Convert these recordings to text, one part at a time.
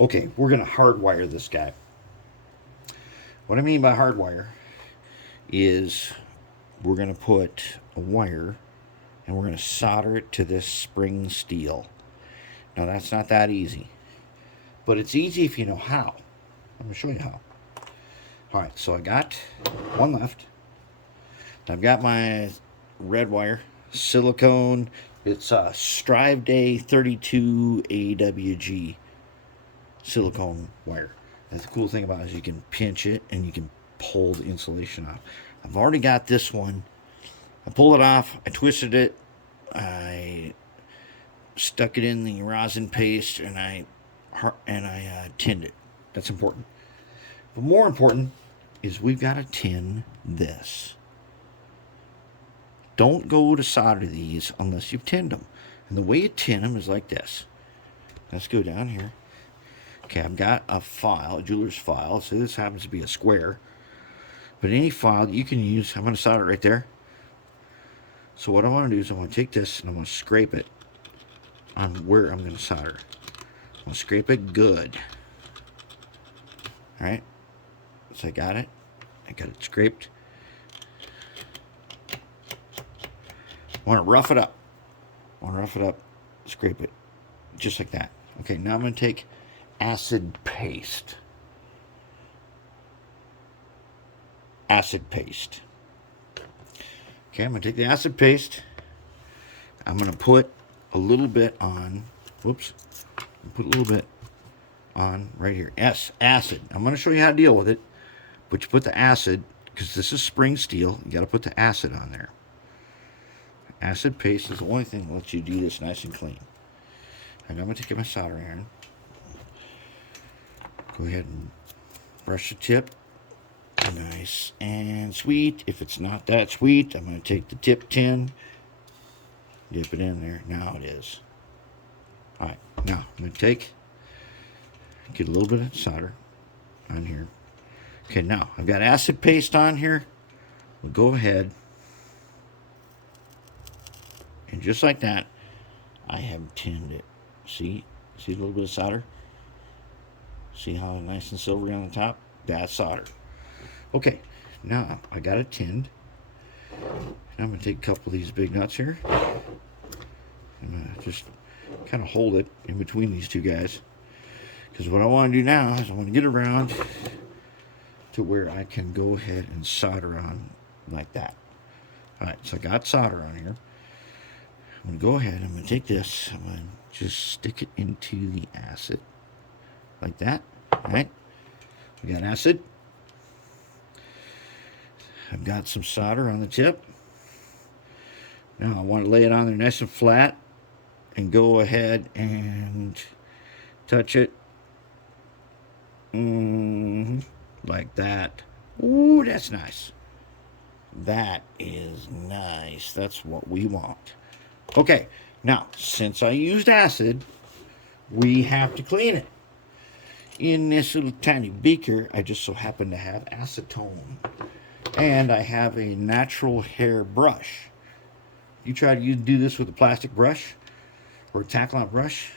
Okay, we're going to hardwire this guy. What I mean by hardwire is we're going to put a wire and we're going to solder it to this spring steel. Now, that's not that easy, but it's easy if you know how. I'm going to show you how. All right, so I got one left. I've got my red wire, silicone. It's a Strive Day 32 AWG silicone wire. And the cool thing about it is you can pinch it and you can pull the insulation off. I've already got this one. I pulled it off. I twisted it. I stuck it in the rosin paste and I tinned it. That's important. But more important is we've got to tin this. Don't go to solder these unless you've tinned them. And the way you tin them is like this. Let's go down here. Okay, I've got a file, a jeweler's file. So this happens to be a square. But any file that you can use, I'm going to solder it right there. So what I want to do is I want to take this and I'm going to scrape it on where I'm going to solder. I'm going to scrape it good. All right. So I got it. I got it scraped. I want to rough it up. Scrape it. Just like that. Okay, now I'm going to take acid paste. Okay, I'm going to take the acid paste. I'm going to put a little bit on. Whoops. Put a little bit on right here. Acid. I'm going to show you how to deal with it. But you put the acid, because this is spring steel, you got to put the acid on there. Acid paste is the only thing that lets you do this nice and clean. And I'm going to take my soldering iron. Go ahead and brush the tip. Nice and sweet. If it's not that sweet, I'm going to take the tip tin, dip it in there. Now it is. Alright, now I'm going to get a little bit of solder on here. Okay, now I've got acid paste on here. We'll go ahead and just like that, I have tinned it. See a little bit of solder? See how nice and silvery on the top? That's solder. Okay, now I got it tinned. I'm going to take a couple of these big nuts here. I'm going to just kind of hold it in between these two guys. Because what I want to do now is I want to get around to where I can go ahead and solder on like that. Alright, so I got solder on here. I'm going to go ahead, I'm going to take this, I'm going to just stick it into the acid. Like that. Alright, we got acid. I've got some solder on the tip. Now I want to lay it on there nice and flat and go ahead and touch it. Like that. Ooh, that's nice. That is nice. That's what we want. Okay, now, since I used acid, we have to clean it. In this little tiny beaker, I just so happen to have acetone. And I have a natural hair brush. You try to do this with a plastic brush or a Taklon brush,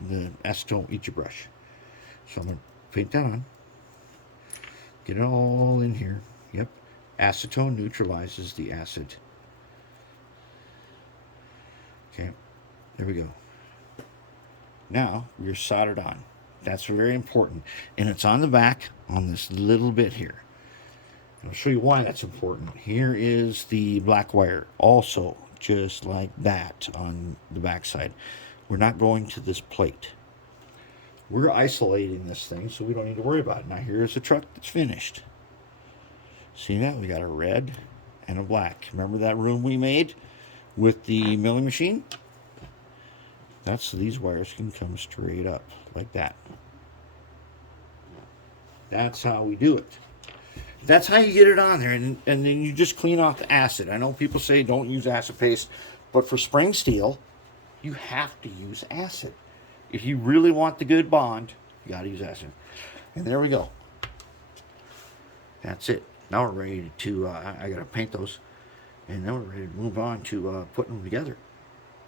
the acetone will eat your brush. So I'm going to paint that on. Get it all in here. Yep. Acetone neutralizes the acid. Okay. There we go. Now we're soldered on. That's very important. And it's on the back on this little bit here. I'll show you why that's important. Here is the black wire. Also, just like that on the back side. We're not going to this plate. We're isolating this thing so we don't need to worry about it. Now here's the truck that's finished. See that? We got a red and a black. Remember that room we made with the milling machine? That's so these wires can come straight up like that. That's how we do it. That's how you get it on there, and then you just clean off the acid. I know people say don't use acid paste, but for spring steel, you have to use acid. If you really want the good bond, you got to use acid. And there we go. That's it. Now we're ready to, I got to paint those, and then we're ready to move on to putting them together.